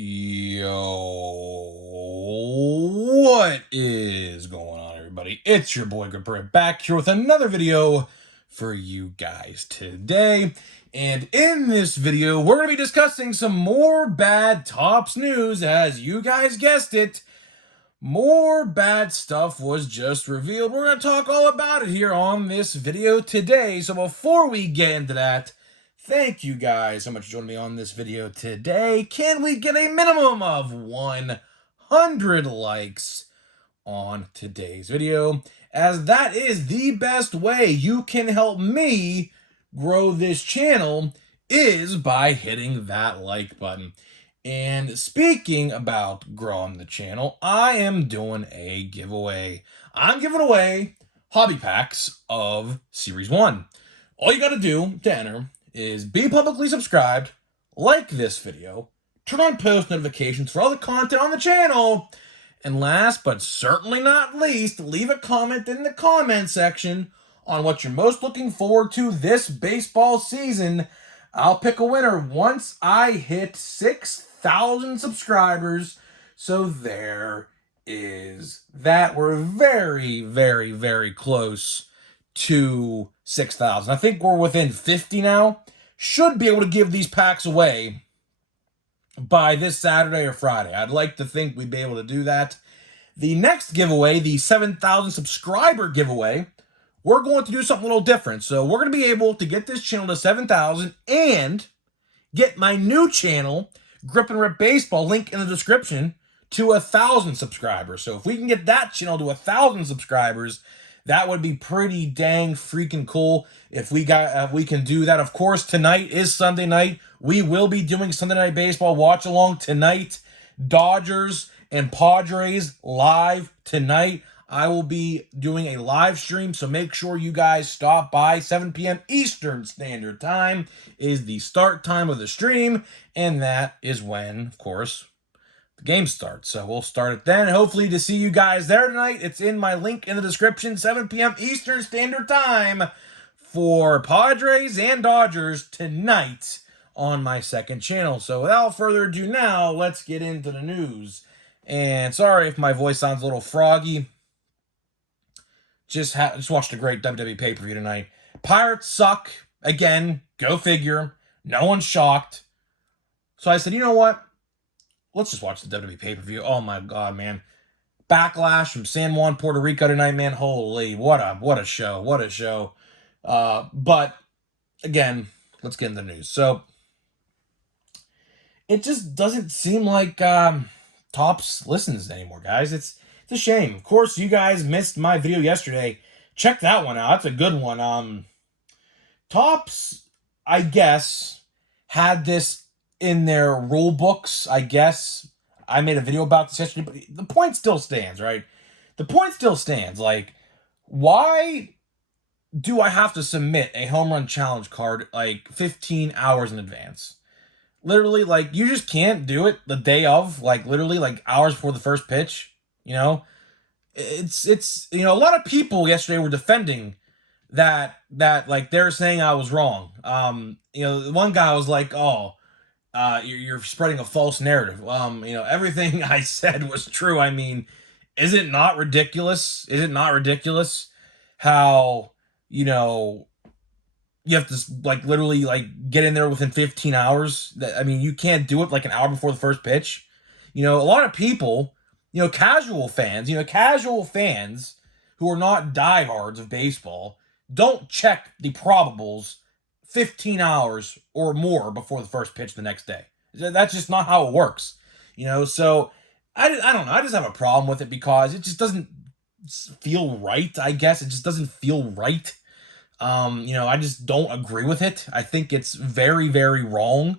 Yo, what is going on, everybody? It's your boy Gabrit back here with another video for you guys today. And in this video, we're going to be discussing some more bad Topps news. As you guys guessed it, more bad stuff was just revealed. We're going to talk all about it here on this video today. So before we get into that, thank you guys so much for joining me on this video today. Can we get a minimum of 100 likes on today's video? As that is the best way you can help me grow this channel, is by hitting that like button. And speaking about growing the channel, I am doing a giveaway. I'm giving away hobby packs of Series 1. All you got to do to enter is be publicly subscribed, like this video, turn on post notifications for all the content on the channel, and last but certainly not least, leave a comment in the comment section on what you're most looking forward to this baseball season. I'll pick a winner once I hit 6,000 subscribers. So there is that. We're very, very, very close to 6,000. I think we're within 50 now. Should be able to give these packs away by this Saturday or Friday. I'd like to think we'd be able to do that. The next giveaway, the 7,000 subscriber giveaway, we're going to do something a little different. So we're going to be able to get this channel to 7,000 and get my new channel, Grip and Rip Baseball, link in the description, to 1,000 subscribers. So if we can get that channel to 1,000 subscribers, that would be pretty dang freaking cool if we can do that. Of course, tonight is Sunday night. We will be doing Sunday Night Baseball watch along tonight. Dodgers and Padres live tonight. I will be doing a live stream, so make sure you guys stop by. 7 p.m. Eastern Standard Time is the start time of the stream, and that is when, of course, the game starts. So we'll start it then. Hopefully to see you guys there tonight. It's in my link in the description. 7 p.m. Eastern Standard Time for Padres and Dodgers tonight on my second channel. So without further ado now, let's get into the news. And sorry if my voice sounds a little froggy. Just watched a great WWE pay-per-view tonight. Pirates suck. Again, go figure. No one's shocked. So I said, you know what? Let's just watch the WWE pay-per-view. Oh my God, man. Backlash from San Juan, Puerto Rico tonight, man. Holy, what a show. What a show. But, again, let's get into the news. So, it just doesn't seem like Topps listens anymore, guys. It's a shame. Of course, you guys missed my video yesterday. Check that one out. That's a good one. Topps, I guess, had this in their rule books, I guess. I made a video about this yesterday, but the point still stands, right? The point still stands. Like, why do I have to submit a home run challenge card like 15 hours in advance? Literally, like, you just can't do it the day of, like, literally, like, hours before the first pitch. You know, it's you know, a lot of people yesterday were defending that like they're saying I was wrong. You know, one guy was like, "Oh, you're spreading a false narrative." You know, everything I said was true. I mean, is it not ridiculous? Is it not ridiculous how, you know, you have to like literally like get in there within 15 hours? I mean, you can't do it like an hour before the first pitch. You know, a lot of people, you know, casual fans who are not diehards of baseball don't check the probables 15 hours or more before the first pitch the next day. That's just not how it works, you know? So I don't know. I just have a problem with it because it just doesn't feel right, I guess. It just doesn't feel right. You know, I just don't agree with it. I think it's very, very wrong.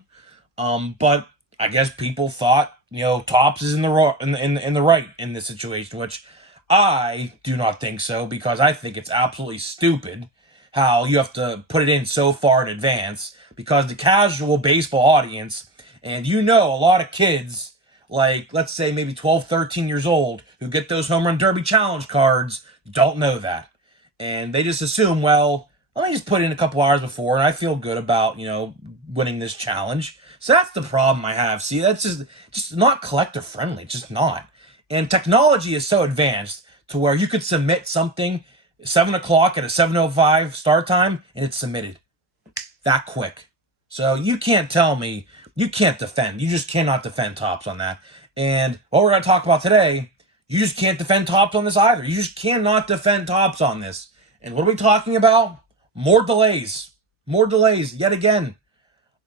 But I guess people thought, you know, Topps is in the right in this situation, which I do not think so, because I think it's absolutely stupid how you have to put it in so far in advance, because the casual baseball audience, and you know, a lot of kids, like, let's say maybe 12, 13 years old, who get those home run derby challenge cards, don't know that. And they just assume, well, let me just put in a couple hours before, and I feel good about, you know, winning this challenge. So that's the problem I have. See, that's just not collector friendly, just not. And technology is so advanced to where you could submit something 7 o'clock at a 7:05 start time, and it's submitted that quick. So you can't tell me you can't defend. You just cannot defend Topps on that. And what we're going to talk about today, you just can't defend Topps on this either. You just cannot defend Topps on this. And what are we talking about? More delays. More delays yet again.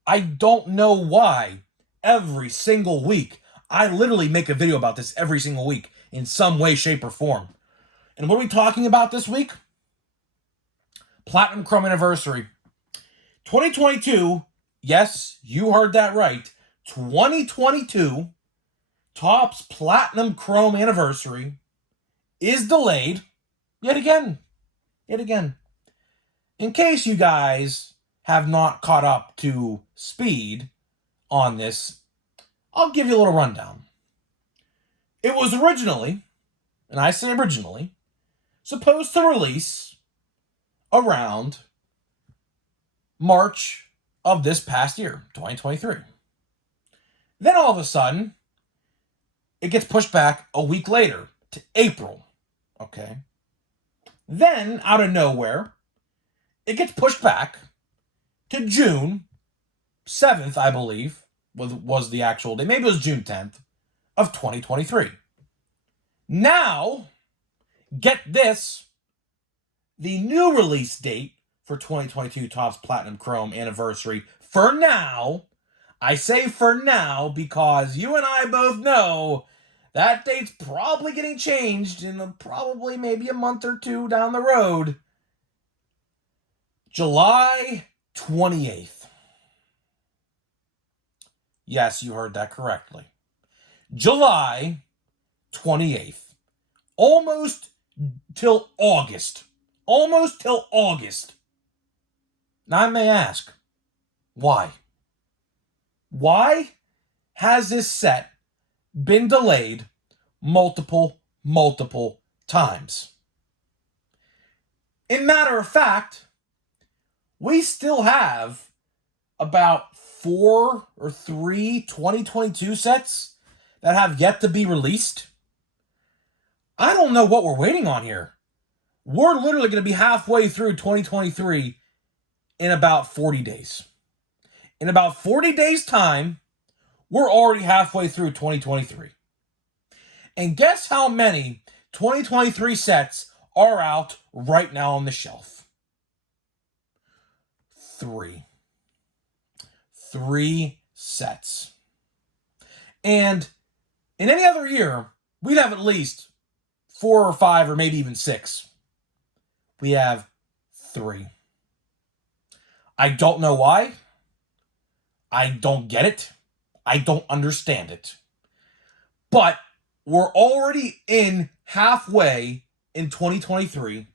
I don't know why every single week. I literally make a video about this every single week in some way, shape, or form. And what are we talking about this week? Platinum Chrome Anniversary. 2022, yes, you heard that right. 2022, Topps Platinum Chrome Anniversary is delayed yet again. Yet again. In case you guys have not caught up to speed on this, I'll give you a little rundown. It was originally, and I say originally, supposed to release around March of this past year, 2023. Then all of a sudden, it gets pushed back a week later to April. Okay. Then, out of nowhere, it gets pushed back to June 7th, I believe, was the actual day. Maybe it was June 10th of 2023. Now, get this, the new release date for 2022 Topps Platinum Chrome Anniversary, for now, I say for now because you and I both know that date's probably getting changed in probably maybe a month or two down the road. July 28th. Yes, you heard that correctly. July 28th. Almost till August. Almost till August. Now I may ask, why? Why has this set been delayed multiple times? In matter of fact, we still have about 4 or 3 2022 sets that have yet to be released. I don't know what we're waiting on here. We're literally going to be halfway through 2023 in about 40 days. In about 40 days' time, we're already halfway through 2023. And guess how many 2023 sets are out right now on the shelf? 3. 3 sets. And in any other year, we'd have at least 4 or 5 or maybe even 6. We have 3. I don't know why. I don't get it. I don't understand it. But we're already in halfway in 2023,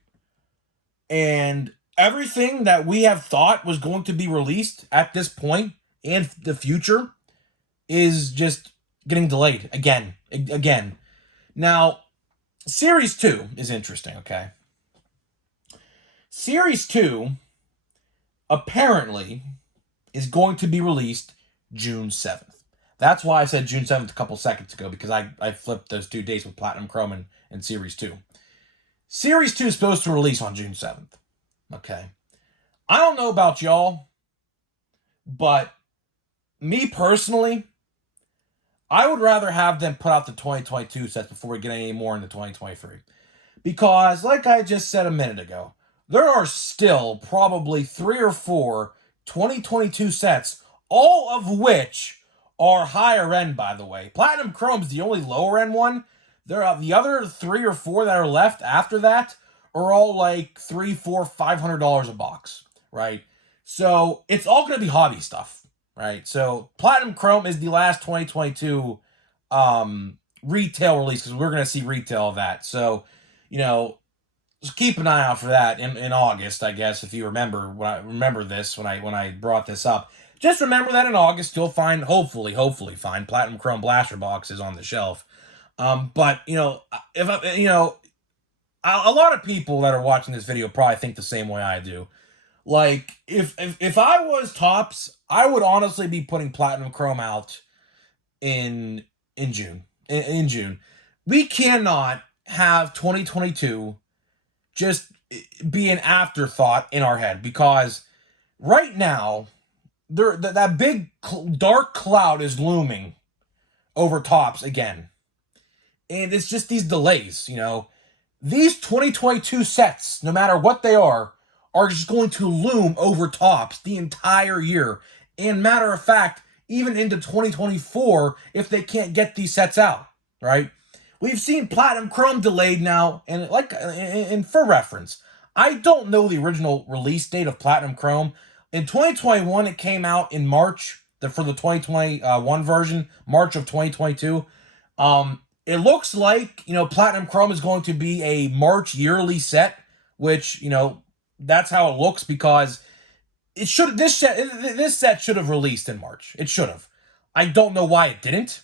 and everything that we have thought was going to be released at this point and the future is just getting delayed again. Now, Series 2 is interesting, okay? Series 2 apparently is going to be released June 7th. That's why I said June 7th a couple seconds ago, because I flipped those 2 dates with Platinum Chrome and Series 2. Series 2 is supposed to release on June 7th. Okay. I don't know about y'all, but me personally, I would rather have them put out the 2022 sets before we get any more into 2023. Because, like I just said a minute ago, there are still probably 3 or 4 2022 sets, all of which are higher end, by the way. Platinum Chrome's the only lower end one. There are the other 3 or 4 that are left after that are all like $300, $400, $500 a box, right? So it's all going to be hobby stuff, right? So Platinum Chrome is the last 2022 retail release, because we're going to see retail of that. So, just keep an eye out for that in August, I guess, if you remember when I brought this up. Just remember that in August you'll find, hopefully find Platinum Chrome blaster boxes on the shelf. But if a lot of people that are watching this video probably think the same way I do. Like, if I was Topps, I would honestly be putting Platinum Chrome out in June. In June. We cannot have 2022 just be an afterthought in our head, because right now that big dark cloud is looming over Topps again. And it's just these delays, These 2022 sets, no matter what they are just going to loom over Topps the entire year. And matter of fact, even into 2024 if they can't get these sets out, right? We've seen Platinum Chrome delayed now, and for reference, I don't know the original release date of Platinum Chrome. In 2021, it came out in March for the 2021 version, March of 2022. It looks like, Platinum Chrome is going to be a March yearly set, which, that's how it looks, because this set should have released in March. It should have. I don't know why it didn't.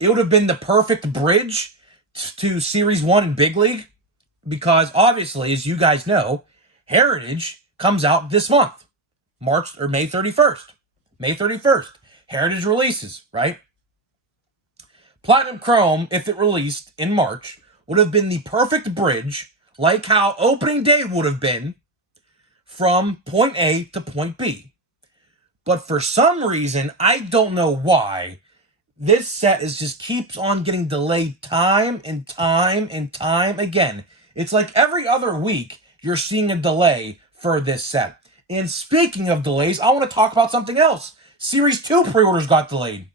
It would have been the perfect bridge to Series 1 in Big League, because obviously, as you guys know, Heritage comes out this month, March or May 31st. May 31st. Heritage releases, right? Platinum Chrome, if it released in March, would have been the perfect bridge, like how opening day would have been, from point A to point B. But for some reason, I don't know why, this set just keeps on getting delayed time and time and time again. It's like every other week, you're seeing a delay for this set. And speaking of delays, I want to talk about something else. Series 2 pre-orders got delayed.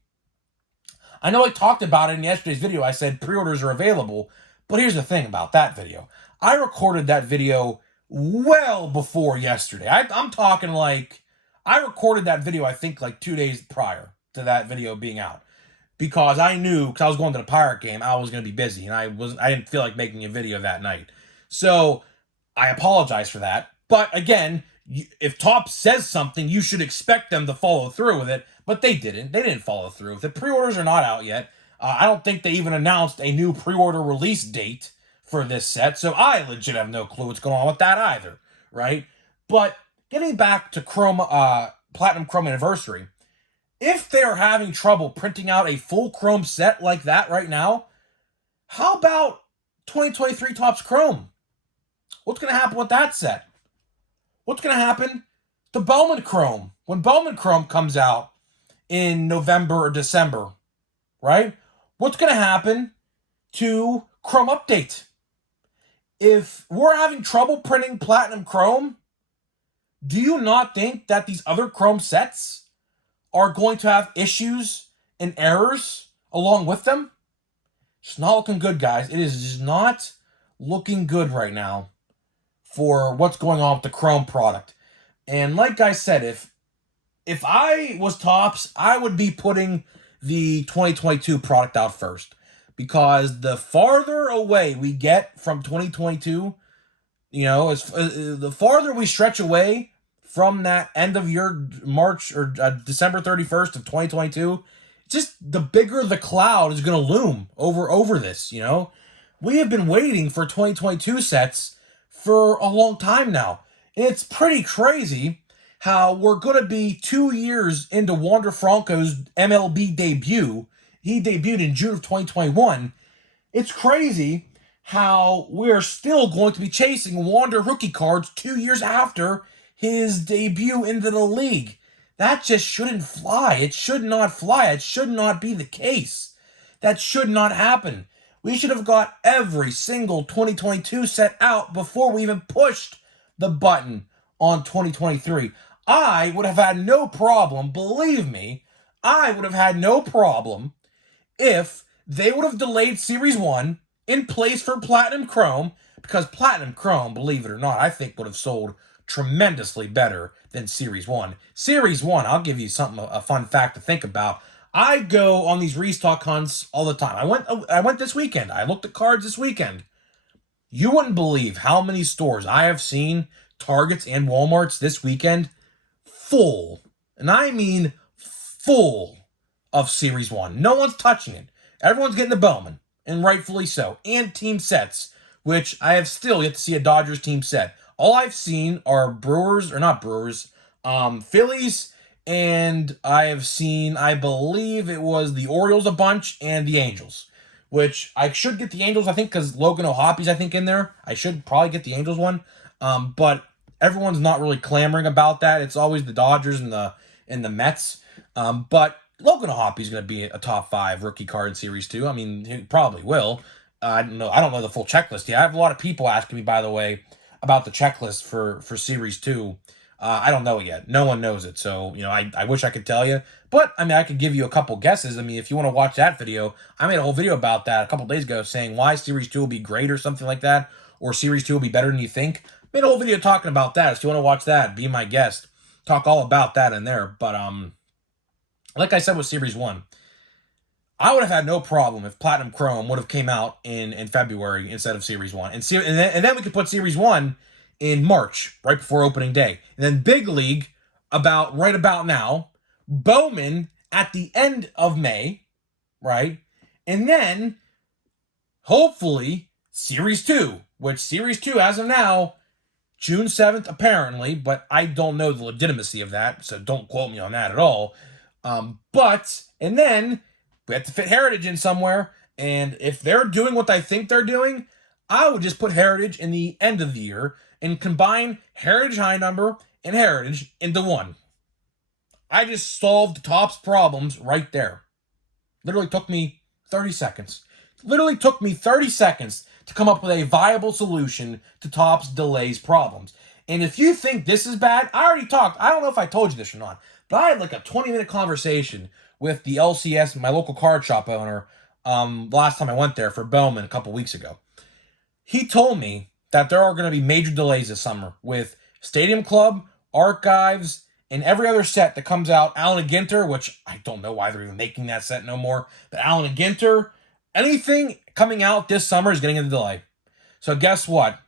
I know I talked about it in yesterday's video. I said pre-orders are available. But here's the thing about that video. I recorded that video well before yesterday. I'm talking like, I recorded that video, I think, like 2 days prior to that video being out. Because I knew, because I was going to the Pirate game, I was going to be busy. And I didn't feel like making a video that night. So, I apologize for that. But again, if Topps says something, you should expect them to follow through with it. But they didn't. They didn't follow through. The pre-orders are not out yet. I don't think they even announced a new pre-order release date for this set. So I legit have no clue what's going on with that either, right? But getting back to Platinum Chrome Anniversary, if they're having trouble printing out a full Chrome set like that right now, how about 2023 Topps Chrome? What's going to happen with that set? What's going to happen to Bowman Chrome when Bowman Chrome comes out in November or December, right? What's going to happen to Chrome Update? If we're having trouble printing Platinum Chrome, do you not think that these other Chrome sets are going to have issues and errors along with them? It's not looking good, guys. It is just not looking good right now for what's going on with the Chrome product. And like I said, if I was Topps, I would be putting the 2022 product out first. Because the farther away we get from 2022, the farther we stretch away from that end of year March or December 31st of 2022, just the bigger the cloud is going to loom over this, We have been waiting for 2022 sets for a long time now. And it's pretty crazy how we're going to be 2 years into Wander Franco's MLB debut. He debuted in June of 2021. It's crazy how we're still going to be chasing Wander rookie cards 2 years after his debut into the league. That just shouldn't fly. It should not fly. It should not be the case. That should not happen. We should have got every single 2022 set out before we even pushed the button on 2023. I would have had no problem, believe me, I would have had no problem if they would have delayed Series 1 in place for Platinum Chrome, because Platinum Chrome, believe it or not, I think would have sold tremendously better than Series 1. Series 1, I'll give you a fun fact to think about. I go on these restock hunts all the time. I went this weekend. I looked at cards this weekend. You wouldn't believe how many stores I have seen, Targets and Walmarts this weekend, full, and I mean full, of Series 1. No one's touching it. Everyone's getting the Bowman, and rightfully so, and team sets, which I have still yet to see a Dodgers team set. all I've seen are Brewers, or not Brewers, Phillies, and I have seen, I believe it was the Orioles a bunch and the Angels, which I should get the Angels, I think, because Logan O'Hoppy's, I think, in there. I should probably get the Angels one, but everyone's not really clamoring about that. It's always the Dodgers and the Mets, but Logan O'Hoppy's going to be a top 5 rookie card in Series 2. I mean, he probably will. I don't know. I don't know the full checklist yet. I have a lot of people asking me, by the way, about the checklist for Series 2. I don't know it yet. No one knows it. So, I wish I could tell you. But, I mean, I could give you a couple guesses. I mean, if you want to watch that video, I made a whole video about that a couple days ago saying why Series 2 will be great or something like that. Or Series 2 will be better than you think. Made a whole video talking about that. So if you want to watch that, be my guest. Talk all about that in there. But, like I said with Series 1, I would have had no problem if Platinum Chrome would have came out in February instead of Series 1. And then we could put Series 1 in March, right before opening day. And then Big League right about now. Bowman at the end of May, right? And then, hopefully, Series 2, which Series 2, as of now, June 7th, apparently, but I don't know the legitimacy of that, so don't quote me on that at all. And then we have to fit Heritage in somewhere, and if they're doing what I think they're doing, I would just put Heritage in the end of the year and combine Heritage High Number and Heritage into one. I just solved Topps problems right there. Literally took me 30 seconds. Literally took me 30 seconds to come up with a viable solution to Topps delays problems. And if you think this is bad, I already talked. I don't know if I told you this or not, but I had like a 20-minute conversation with the LCS, my local card shop owner, last time I went there for Bowman a couple weeks ago. He told me that there are going to be major delays this summer with Stadium Club, Archives, and every other set that comes out. Allen and Ginter, which I don't know why they're even making that set no more. But Allen and Ginter, anything coming out this summer is getting a delay. So guess what?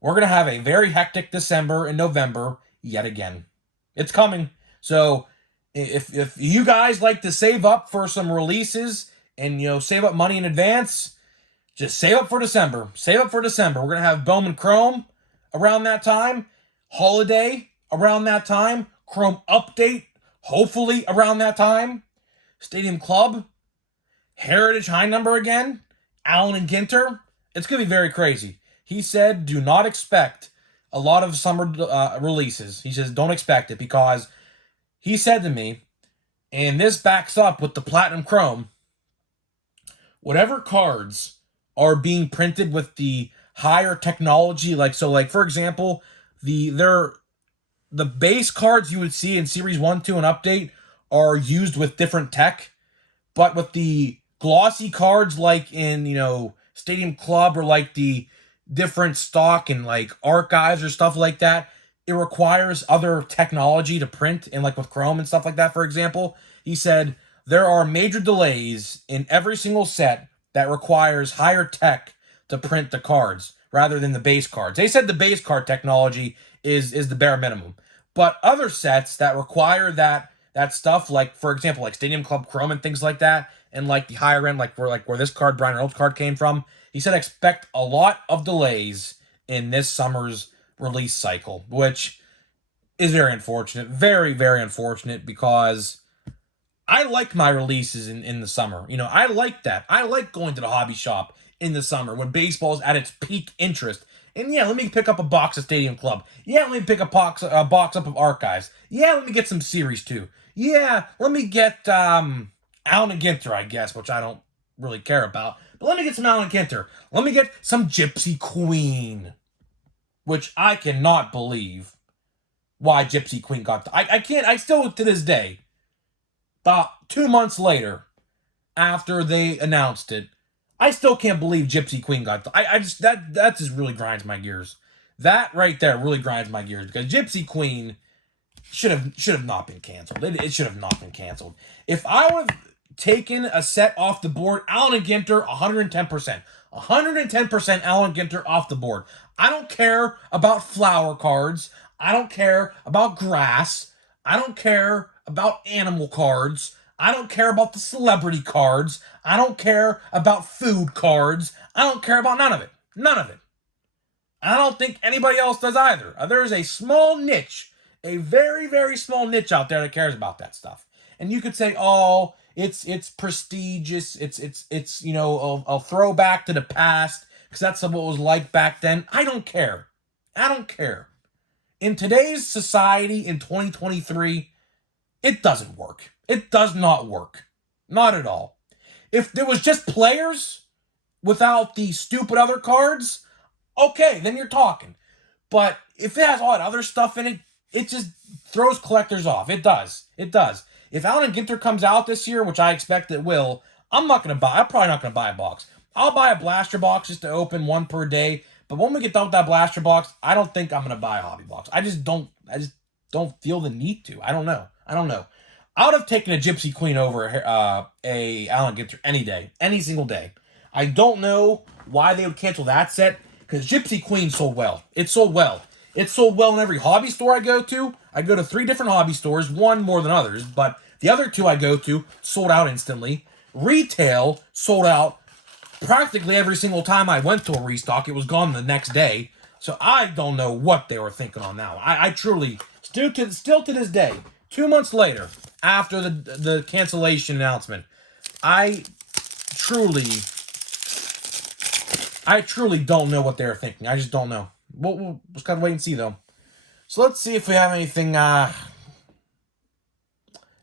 We're going to have a very hectic December and November yet again. It's coming. So if you guys like to save up for some releases and, save up money in advance, just save up for December. Save up for December. We're going to have Bowman Chrome around that time. Holiday around that time. Chrome Update, hopefully around that time. Stadium Club. Heritage High Number again. Allen and Ginter. It's going to be very crazy. He said, do not expect a lot of summer releases. He says, don't expect it, because he said to me, and this backs up with the Platinum Chrome, whatever cards are being printed with the higher technology, like for example, the base cards you would see in Series 1, 2, and Update are used with different tech, but with the glossy cards like in, Stadium Club, or like the different stock and like Archives or stuff like that, it requires other technology to print, and like with Chrome and stuff like that, for example. He said there are major delays in every single set that requires higher tech to print the cards rather than the base cards. They said the base card technology is the bare minimum. But other sets that require that stuff, like for example, like Stadium Club Chrome and things like that, and like the higher end, like where this card, Brian Reynolds card, came from, he said expect a lot of delays in this summer's release cycle, which is very unfortunate. Very, very unfortunate, because I like my releases in the summer. I like that. I like going to the hobby shop in the summer when baseball's at its peak interest. And yeah, let me pick up a box of Stadium Club. Yeah, let me pick a box up of Archives. Yeah, let me get some Series 2. Yeah, let me get Allen and Ginter, I guess, which I don't really care about. But let me get some Allen and Ginter. Let me get some Gypsy Queen, which I cannot believe why Gypsy Queen got... I can't... I still, to this day, about 2 months later, after they announced it, I still can't believe Gypsy Queen got... That just really grinds my gears. That right there really grinds my gears, because Gypsy Queen should have not been canceled. It should have not been canceled. If I would have taken a set off the board, Allen and Ginter, 110%. 110% Allen and Ginter off the board. I don't care about flower cards. I don't care about grass. I don't care about animal cards. I don't care about the celebrity cards. I don't care about food cards. I don't care about none of it. None of it. I don't think anybody else does either. There's a small niche, a very, very small niche out there that cares about that stuff. And you could say, oh, it's prestigious. It's a throwback to the past because that's what it was like back then. I don't care. I don't care. In today's society in 2023, it doesn't work. It does not work. Not at all. If there was just players without the stupid other cards, okay, then you're talking. But if it has all that other stuff in it, it just throws collectors off. It does. It does. If Allen Ginter comes out this year, which I expect it will, I'm probably not gonna buy a box. I'll buy a blaster box just to open one per day. But when we get done with that blaster box, I don't think I'm gonna buy a hobby box. I just don't feel the need to. I don't know. I would have taken a Gypsy Queen over a Allen Ginter any day, any single day. I don't know why they would cancel that set because Gypsy Queen sold well. It sold well. It sold well in every hobby store I go to. I go to 3 different hobby stores, one more than others, but the other 2 I go to sold out instantly. Retail sold out practically every single time I went to a restock. It was gone the next day. So I don't know what they were thinking on that one. I truly, still to this day, 2 months later, after the cancellation announcement, I truly don't know what they were thinking. I just don't know. We'll just gotta wait and see, though. So let's see if we have anything.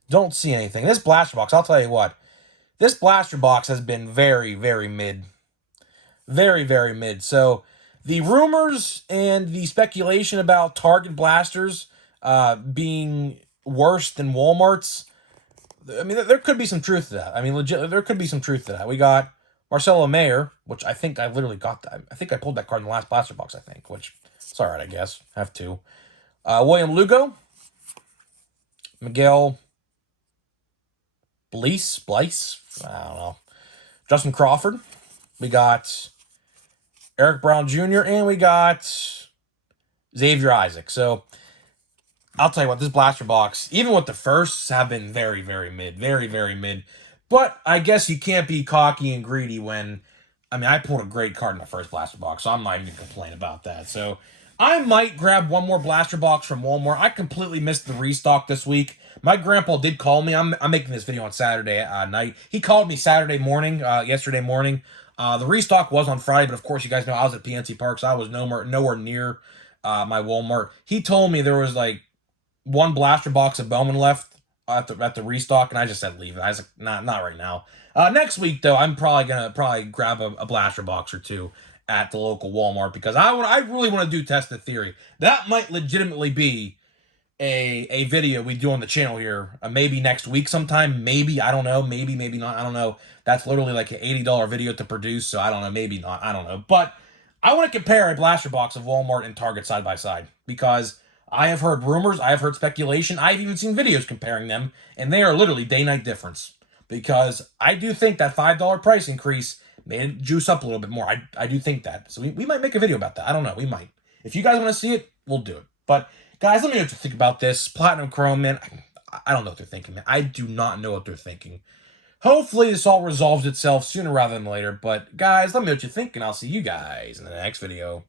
Don't see anything. This blaster box, I'll tell you what. This blaster box has been very, very mid. Very, very mid. So the rumors and the speculation about Target blasters being worse than Walmart's, I mean, there could be some truth to that. I mean, legit, there could be some truth to that. We got Marcelo Mayer, which I think I literally got that. I think I pulled that card in the last blaster box, I think, which, it's all right, I guess. Have to. William Lugo. Miguel Blice. I don't know. Justin Crawford. We got Eric Brown Jr. and we got Xavier Isaac. So I'll tell you what, this blaster box, even with the firsts, have been very, very mid. Very, very mid. But I guess you can't be cocky and greedy when, I mean, I pulled a great card in the first blaster box, so I'm not even going to complain about that. So I might grab one more blaster box from Walmart. I completely missed the restock this week. My grandpa did call me. I'm making this video on Saturday night. He called me Saturday morning, yesterday morning. The restock was on Friday, but of course, you guys know I was at PNC Park, so I was nowhere near my Walmart. He told me there was like one blaster box of Bowman left at the restock, and I just said leave it. I was like, not right now. Next week though, I'm probably gonna grab a blaster box or 2 at the local Walmart because I really want to do test the theory. That might legitimately be a video we do on the channel here. Maybe next week sometime. Maybe, I don't know. Maybe not. I don't know. That's literally like an $80 video to produce, so I don't know. Maybe not. I don't know. But I want to compare a blaster box of Walmart and Target side by side because I have heard rumors, I have heard speculation, I've even seen videos comparing them, and they are literally day-night difference. Because I do think that $5 price increase made it juice up a little bit more. I do think that. So we might make a video about that. I don't know. We might. If you guys want to see it, we'll do it. But guys, let me know what you think about this. Platinum Chrome, man. I don't know what they're thinking, man. I do not know what they're thinking. Hopefully this all resolves itself sooner rather than later. But guys, let me know what you think, and I'll see you guys in the next video.